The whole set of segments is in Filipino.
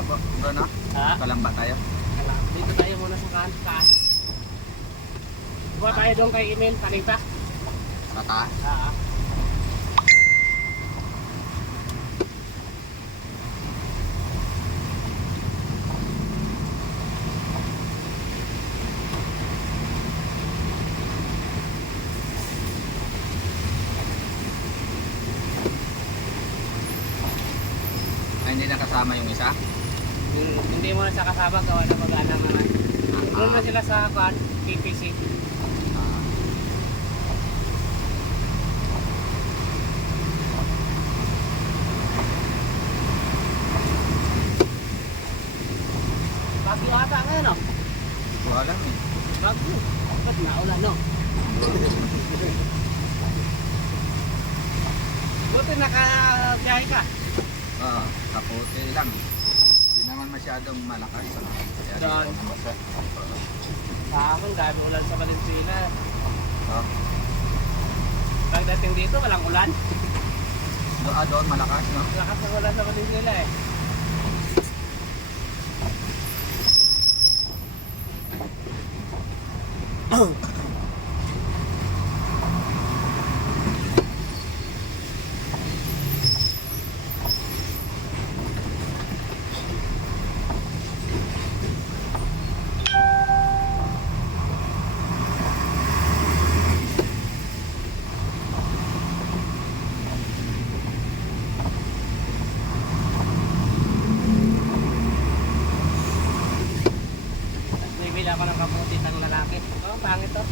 ba bro no? Ha? Kalamba tayo. Dito tayo muna sa taas. Buha tayo doon kay Emil, Panita. Sa taas. Ay, hindi na kasama yung isa? Hindi mo na siya kasama, gawa na mag-alam naman. Doon na sila sa PPC. Bagyo ata ngayon, no? Wala eh. Bagyo. Ba't naulan, no? Buti nakabiyahe ka. Oo, kaputi lang. Hindi naman masyadong malakas. Doon. Sa akin, dami ulan sa Valenzuela. Oh. Pagdating dito, walang ulan. Doon malakas, no? Lakas ng ulan sa Valenzuela eh. Bibili ako ng kaputi ng lalaki. Oh, pangit to.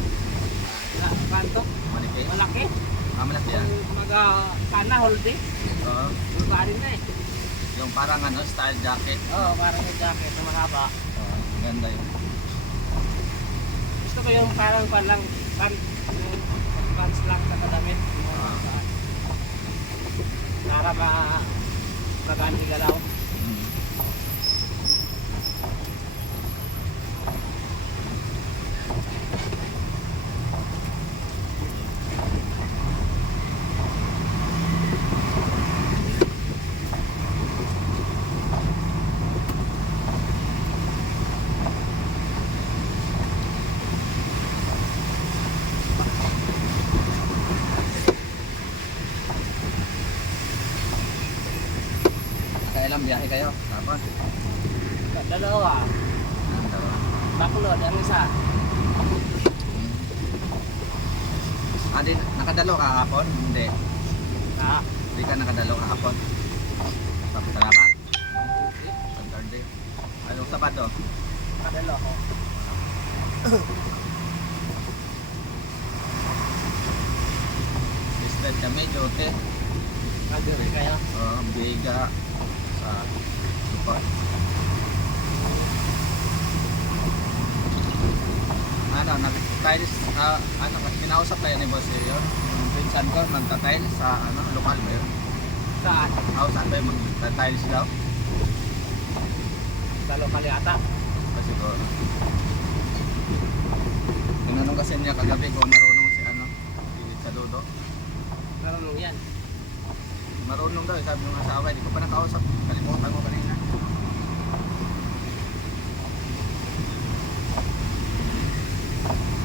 Kanto. Malaki. Malaki. Malaki yan. Kana holiday. Oo. Luparin na eh. Yung parang ano, style jacket. Oo, parang may jacket na mahaba. Oo, ganda yun. Gusto ko yung parang palang pants lang sa kadamit. Para magaan igalaw. Kailang biyahe kayo? Tapos? Dalawa. Baklod, ang isa. Di, nakadalo ka kahapon? Hindi. Ha? Hindi ka nakadalo kahapon? Salamat. Saturday. Anong Sabado? Kadalo ako. Listed kami, Jote. Nagdiri kayo. Biga sa support. Ano, nag-tiles, ano, kinausap tayo ni Boss yun. Yung pinsan ko, magta-tiles sa, ano, lokal ba yun? Saan? Saan ba yung magta-tiles daw? Sa lokal yata. Kasi ko, tinanong kasi niya kagabi kung marunong si, ano, si Saludo. Marunong yan. Marunong daw, sabi ng asawa, hindi ko pa nakausap. Kalimutan ko kanina.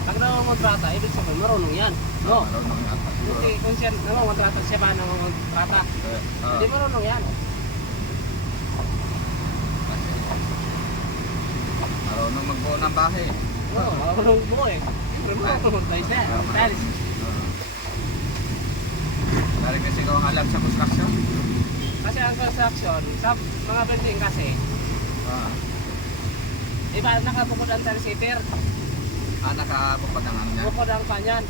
Pag nangungontrata, ibig sabihin marunong yan. No? Marunong yata. Hindi, kung siya nangungontrata, siya ba nangungontrata? Hindi marunong yan. Marunong magbuo ng bahay. Oo, marunong buo eh. Siyempre marunong tayo siya. Tiles. Dahil kasi ko ang alam sa construction. Kasi ang construction, sa mga building kasi, iba nakabukod ang tile sitter. Nakabukod ang ano niya. Bukod ang kanyan.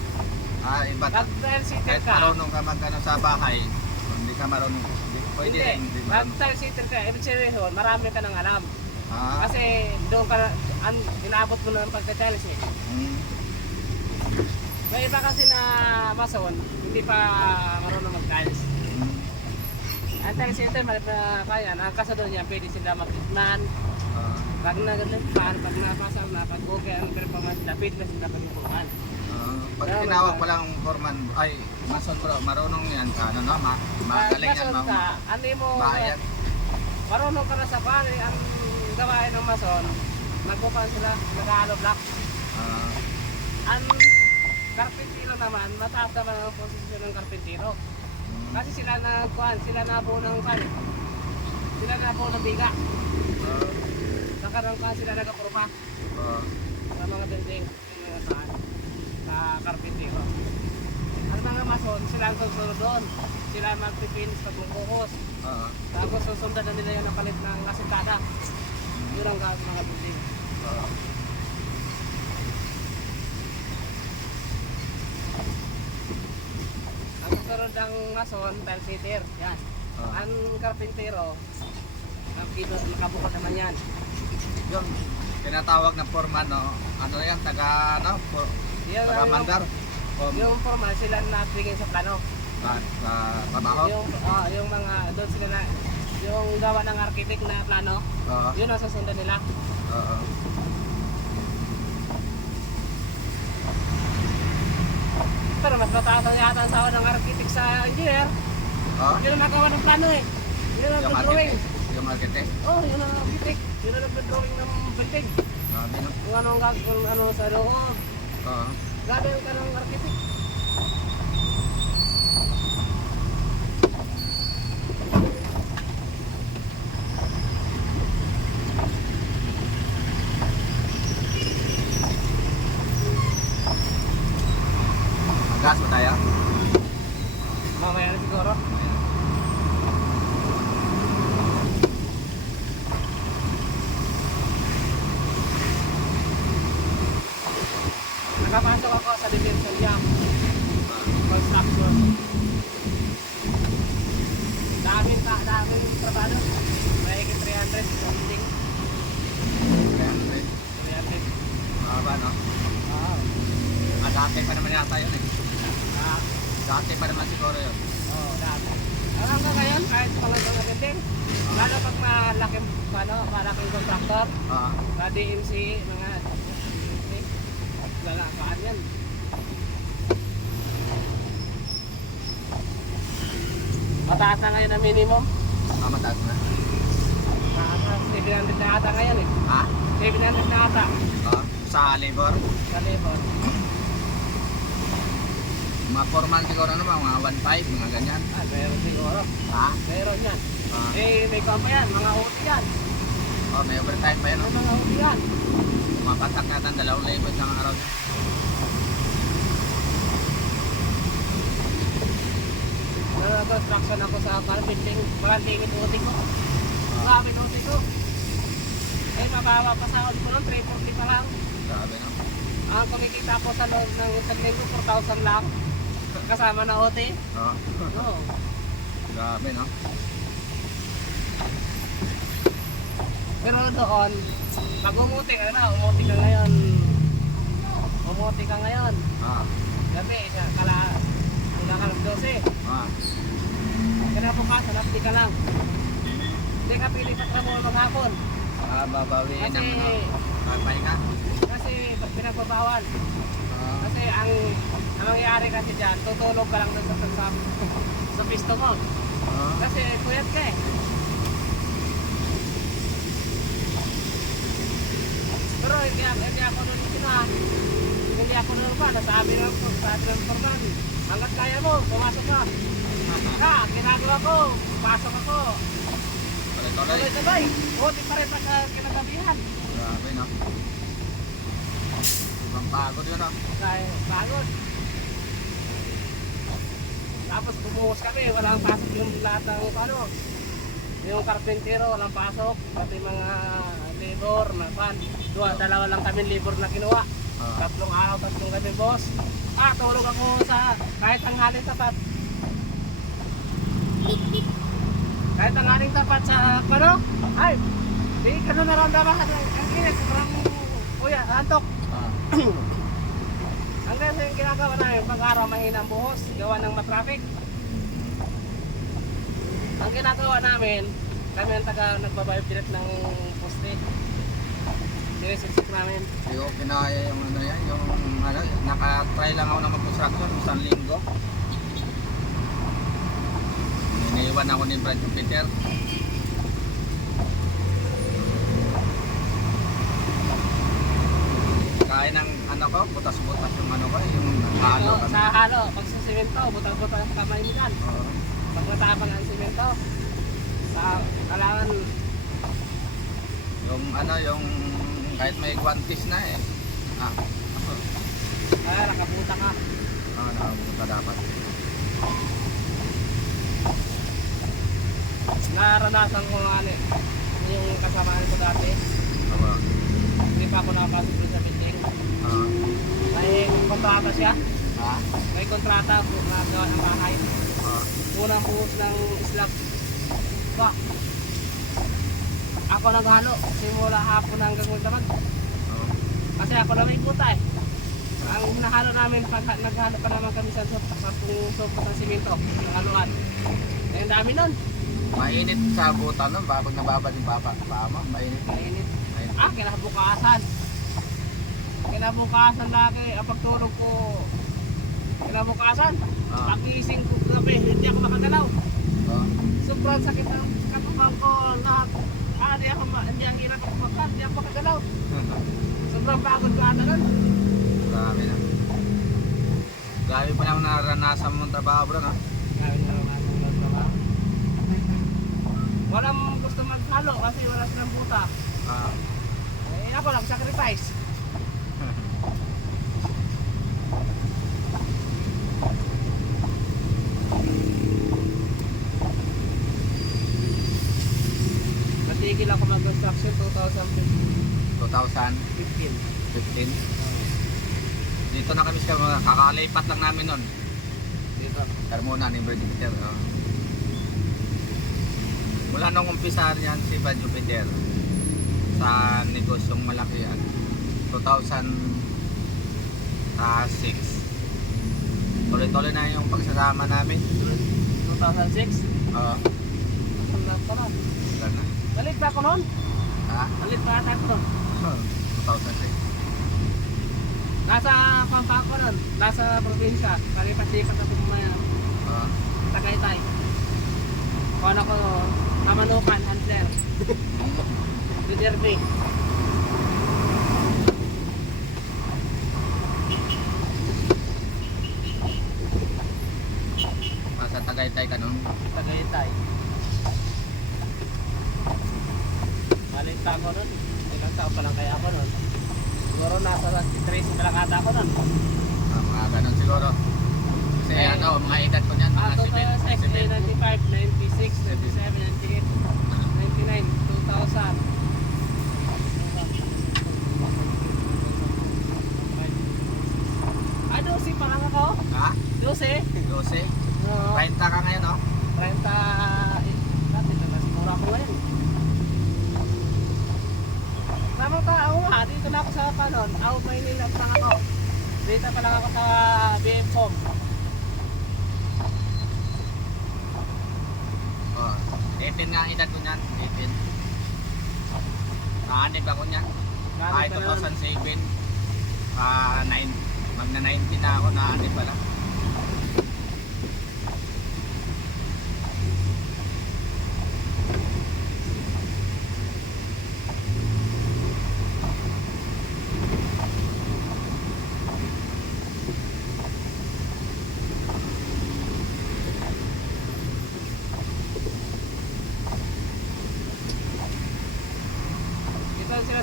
Iba. Pag tile sitter Kahit ka, marunong ka magkano sa bahay, hindi ka marunong. Pwede rin, hindi. hindi Pag marunong. tile sitter ka, ibig sabihin, marami ka nang alam. Ah, Kasi doon ka, inaabot mo na ng pagka-tiles eh. May iba kasi na mason, hindi pa marunong mag-tiles. Ang tiles sitter, malip na kaya. Ang kaso doon yan, pwede sila mag-itman. Pag nag-itman, pag napasal na, pag okay ang performance, lapit na sila pag-ipuan. pag tinawag pa lang foreman, ay, mason bro, marunong yan ka, ano no, magaling yan, Mason ka, ano mo, bayad. marunong ka na sa pan, ang gawain ng mason, nagpupan sila, nag-halo block. Ah, Ang karpintero naman, mataas naman ang posisyon ng karpintero. Kasi sila na kuan, sila na buo ng pan. Sila na buo ng biga. Nakaroon ka sila nagapurma sa mga building, yung mga saan, sa karpintero. Ang mga mason, sila ang susunod doon. Sila ang magpipinis pag bumuhos. Tapos susundan na nila yung napalit ng asintada. Yun ang gawin mga building. Ang susunod ng mason, tile fitter. Yan. Ang karpintero, nakabukod naman yan. yung tinatawag na foreman, no? Ano yan, taga, ano, Yan taga ang- mandar. Yung formal sila na nagbigay sa plano. Sa trabaho. Yung mga doon sila na yung gawa ng architect na plano, Oo. yun ang susundan nila. Oo. Pero mas mataas ang yata ang sawa ng architect sa engineer. Oo. Yun ang nagawa ng plano eh. Yun ang Yung nag-drawing. architect. Yung architect. Oh, yun ang architect. Yun ang nag-drawing ng building. Grabe, no? Kung ano ang kung ano sa loob. Oo. Grabe ka ng architect. Gas ba tayo? Mamaya na siguro. Nakapasok ako sa detention jam. Construction. Daming trabaho. May 300 sa building. Kaya, 300. mahaba, no? Oo. Dati pa naman yata yun, eh. Ah, Dati pa naman siguro yun. oo, dami. Hanggang ngayon, kahit palang mga building, lalo pag malaking contractor, Oo. mga DMC, mga DMC, lalaan yan. Mataas na ngayon ang minimum. Mataas na. Mataas, 700 na ata ngayon eh. Ha? 700 na ata Oo. Sa labor. sa labor. Mga foreman siguro naman, mga 1.5, mga ganyan. Meron siguro. Ha? Meron yan. Ah. May kampa yan, mga OT yan. Oh, may overtime pa yan, no? May mga OT yan. Mapatak natin, 2,000 isang araw niya. Nag-construction ako sa building, mga tingin OT ko. Grabe ng OT ko. Eh, mababa pa sa ko nun, 340 pa lang. Grabe, no? Ang kumikita ko sa loob ng isang linggo, 4,000 lang. Kasama na OT. Oo. Oo. Grabe, no? Pero doon, pag umuti ka na, umuti ka ngayon. Umuti ka ngayon. Gabi, kala 12. Kinabukasan, napili ka lang. Hindi ka pili pa trabaho maghapon. Babawiin Kasi, ng magpahinga. kasi pinagbabawal. Kasi ang mangyayari kasi dyan, tutulog ka lang doon sa pisto mo. Kasi puyat ka eh. Pero hindi ako nun hindi ako nun pa, nasabi ng forman, hanggat kaya mo, pumasok ka. Ginagawa ko, pasok ako. Tuloy-tuloy. Sabay-sabay, buti pa rin sa kinagabihan. Grabe, no? Ibang pagod yun, no? Kaya pagod. Tapos bumuhos kami, walang pasok yung lahat ng yung karpentero, walang pasok. Pati mga labor, dalawa lang kami labor na kinuha. 3 araw, 3 kami boss. Tulog ako sa kahit tanghaling tapat. Kahit tanghaling tapat sa ay, di ka na naramdaman ang init, sobrang kuya, antok. Hanggang yung ginagawa namin, pag-araw mahina ang buhos, gawa ng matraffic. Ang ginagawa namin, kami ang nagbabayad direct ng poste. Sinisip namin. Hindi ko kinaya yung ano yan, yung ano, naka-try lang ako ng mag-construction, isang linggo. Iniiwan ako ni Brad Jupiter. Gaya ng ano ko, butas-butas yung ano ko, yung halo. Sa halo, pag sa simento, butas-butas ang kamay mo yan. Oo. Pag matapang ang simento, kailangan Yung ano, yung kahit may guantes na eh. nakabuta ka. Nakabuta dapat. Naranasan ko nga yung kasamaan ko dati. Aba. Hindi pa ako nakapasok doon sa building. May kontrata siya. May kontrata na gawa ng bahay. Unang buhos ng slab. Ba? Ako naghalo. Simula hapon hanggang magdamag. Kasi ako na may buta eh. Ang nahalo namin pag naghalo pa naman kami sa sopa ng simento. Ng haluan. Eh, ang dami nun. Mainit sa buta nun, pag nababad yung paa mo, mainit. Mainit. Kinabukasan. Kinabukasan lagi. Ang pagtulog ko, kinabukasan. Pagising ko gabi, hindi ako makagalaw. Sobrang sakit ang katawan ko. Lahat. Hindi ang hirap ako magkal. Hindi ako makagalaw. Sobrang pagod ko ata nun. Grabe na. Grabe pa naman naranasan mong trabaho bro, no? Grabe na naman ang trabaho. Walang gusto maghalo kasi wala silang buta. Ako lang, sacrifice. Natigil ako mag-construction 2015. 2015. Dito na kami sa mga kakalipat lang namin nun. Dito. Carmona, ni Brad Jupiter. Mula nung umpisa niyan si Brad Jupiter sa negosyong malaki yan 2006 tuloy-tuloy na yung pagsasama namin 2006? oo Wala pa na. wala na Galit ba ako nun? Galit ba ata ako nun? 2006 Nasa pampa ako nun. Nasa probinsya. Palipat-lipat ako mamaya. Tagaytay. Kung ako, Mamanukan, Handler. Duterte. Nasa Tagaytay ka nun Tagaytay. Malit pa ako nun. Ilang taon pa lang kaya ako nun. Siguro nasa 23 pa lang ata ako nun. mga ganun siguro kasi ano mga edad ko niyan mga 95, 96, 97, 98, 99, 2000. Ay, 12 pa lang ako. 12? 12 Oo. 30 ka ngayon no 30, dati na siguro ako ngayon. Tama ka, ako nga, dito na ako sa panon. Ako, Maynila pa lang ako. Dito pa lang ako sa BMCOM. 18 nga ang edad ko niyan 18 naanib ako niyan ay 2007 magna 19 na ako naanib pala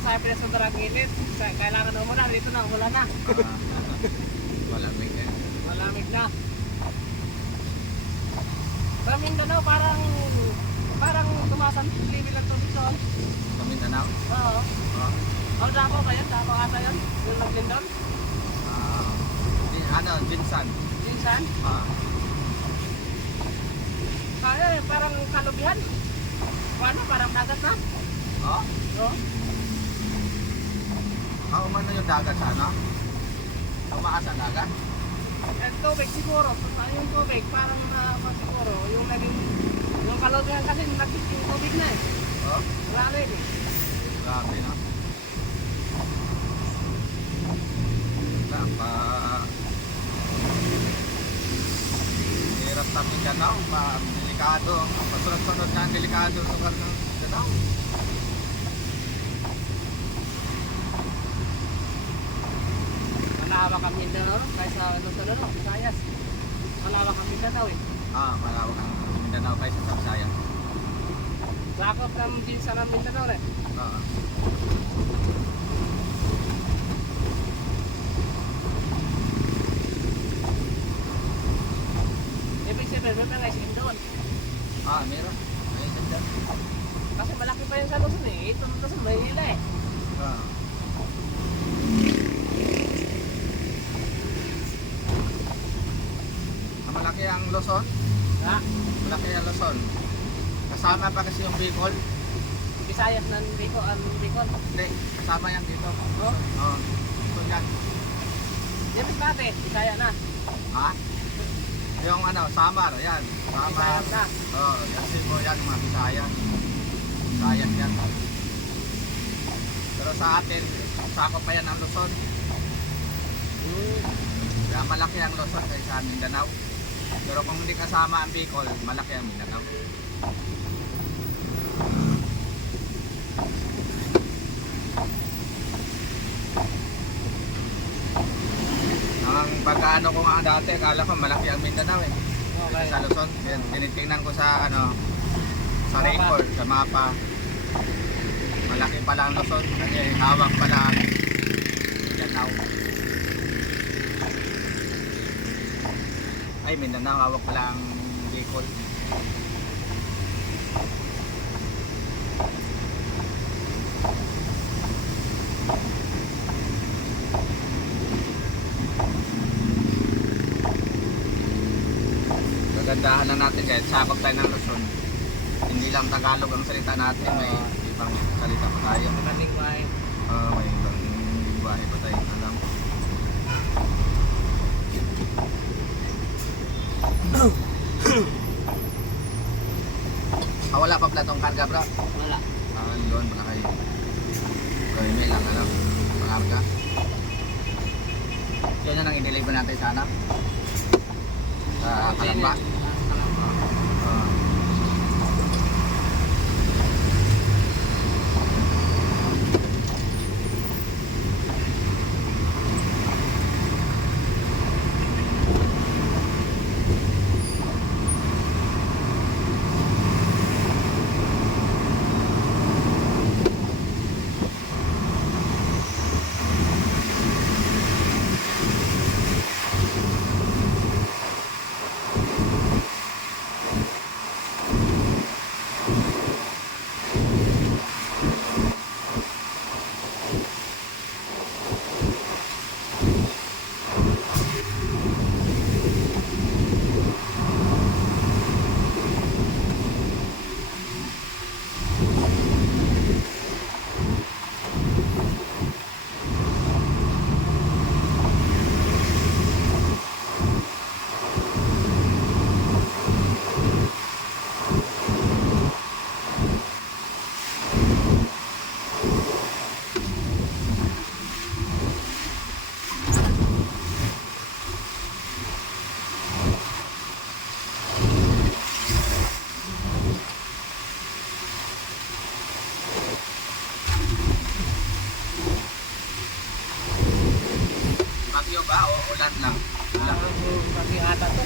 Sinasabi na sa darangilid, kailangan na umula, dito na, umula na. malamig eh Malamig na. Sa Mindanao, parang tumasan level lang tubig doon. sa Mindanao Oo. Dako ba yan? Dako ata yan? Yung Maglindon? Binsan Minsan? Kaya parang kalubihan. Paano? Parang dagat na? Oo. umano yung dagat sa ano tumaas ang dagat Ang tubig siguro, yung tubig parang siguro, yung naging, yung kalubihan kasi naging tubig na eh. Wala rin eh. grabe no hirap sa Mindanao delikado pasunod-sunod na delikado lugar ng Mindanao. 2006 malawak ang Mindanao kaysa Luzon, Visayas. Malawak ang Mindanao eh. Malawak ang Mindanao kaysa sa Visayas. Sakop ng pinsa ng Mindanao rin. Oo. Ibig sabihin, may mga isim doon. Meron. May isang dyan. Kasi malaki pa yung sa Luzon eh. Ito ng Luzon, Maynila eh. Oo. Malaki ang Luzon. Ha? Malaki ang Luzon. Kasama pa kasi yung Bicol. Visayas ng Bicol, ang Bicol. Hindi, kasama yan dito. Oh, Oo. Ito yan. yan is pati, Visaya na. Ha? Yung Samar, yan. Samar. Visayas na. Oo, kasi po yan mga Bisaya. Bisaya yan. Pero sa atin, sakop pa yan ang Luzon. Kaya malaki ang Luzon kaysa Mindanao. Pero kung hindi kasama ang Bicol, malaki ang Mindanao. Ang pagkaano ko nga dati, akala ko malaki ang Mindanao eh. Okay. Sa Luzon, tinitingnan ko sa sa record, sa mapa. Malaki pala ang Luzon kasi hawak pala ang Mindanao. Ay, Mindanao, hawak pala ang Bicol. Kagandahan lang natin kahit sakop tayo ng Luzon. Hindi lang Tagalog ang salita natin, may ibang salita pa tayo. Maraming may. May ibang lingwahe pa tayo alam. Wala pa pala tong karga bro. Wala. Doon pala kayo. May lang alam. Pangarga. Yan na nang i-deliver natin sana. Sa Kalamba. Bagyo ba o ulan lang? Pati ata to.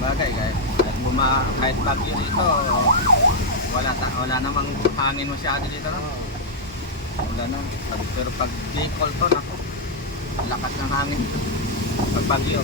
Bagay kahit bagyo dito, wala namang hangin masyado dito no? Wala na. Pero pag Bicol to nako, lakas ng hangin pag bagyo.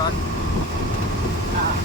Ron. Ah.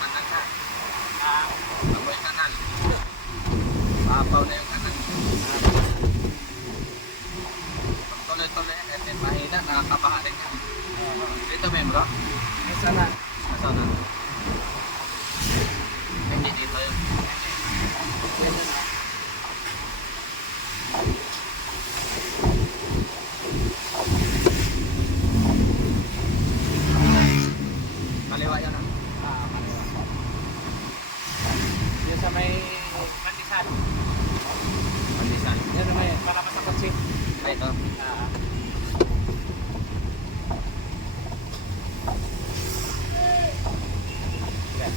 Kanan na. Ah. Amoy kanan. Papaw na yung kanan. Pag tuloy-tuloy yan, kahit mahina, nakakabaha rin yan. Dito, membro. Isa na. Nasaan na? Hindi dito yun. Yan na. Kaliwa yan ah. Ah, kaliwa. Yan sa may kandisan. Pandisan. Yan sa may palabas sa kotse. Ito. Ah. Yan.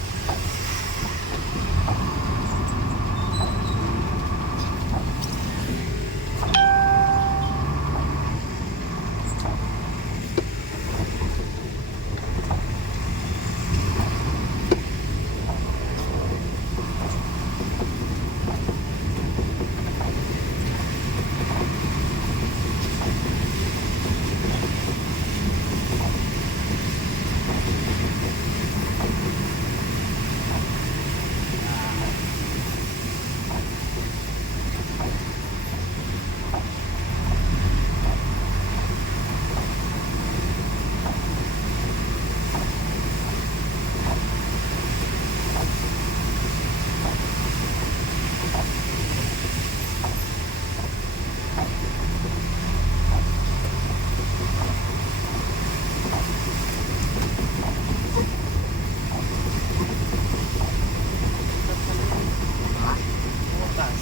Butas.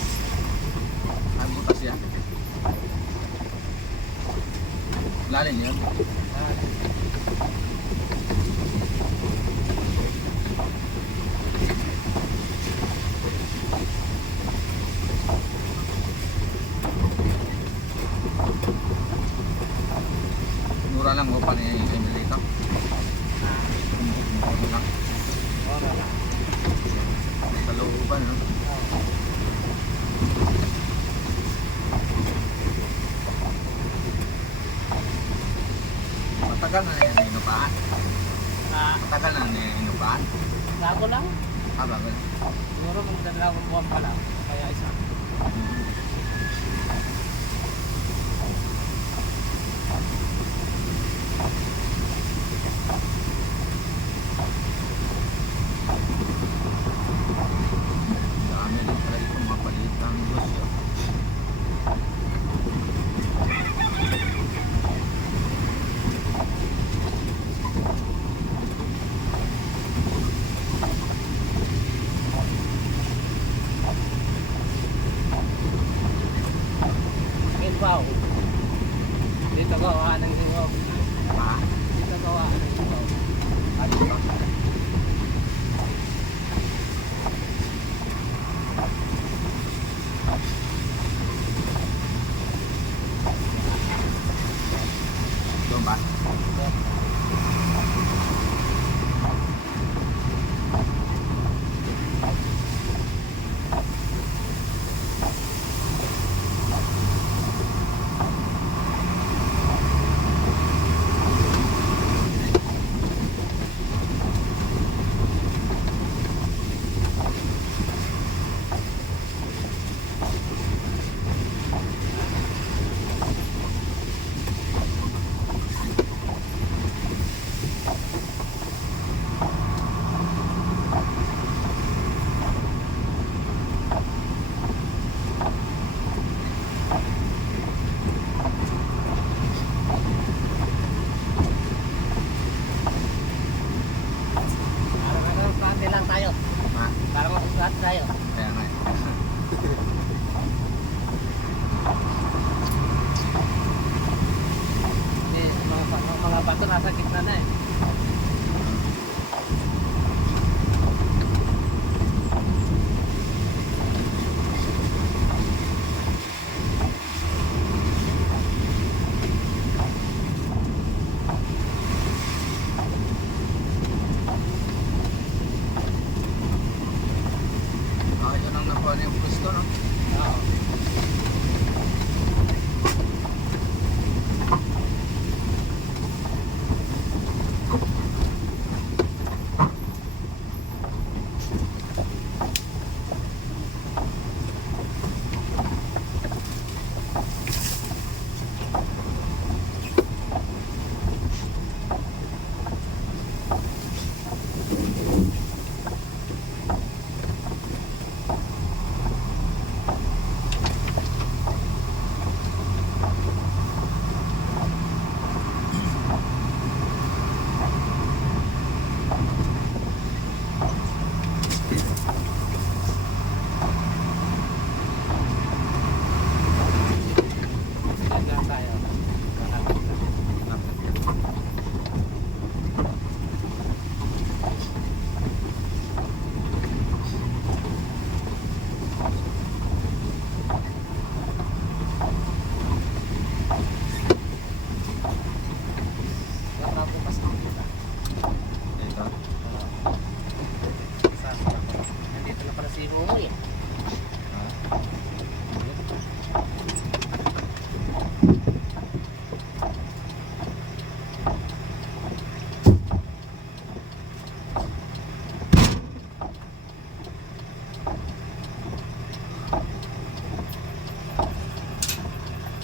Ang butas yan. Lalim yun. Mura lang mo pa ni Emily ito. Mura lang. Oro lang. Sa looban, no? Matagal na yan ang inupaan. Ah, Matagal na yan ang inupaan. bago lang. Ah, bago. Siguro magdalawang buwan pa lang. Kaya isa. na po yung gusto, no? Oo.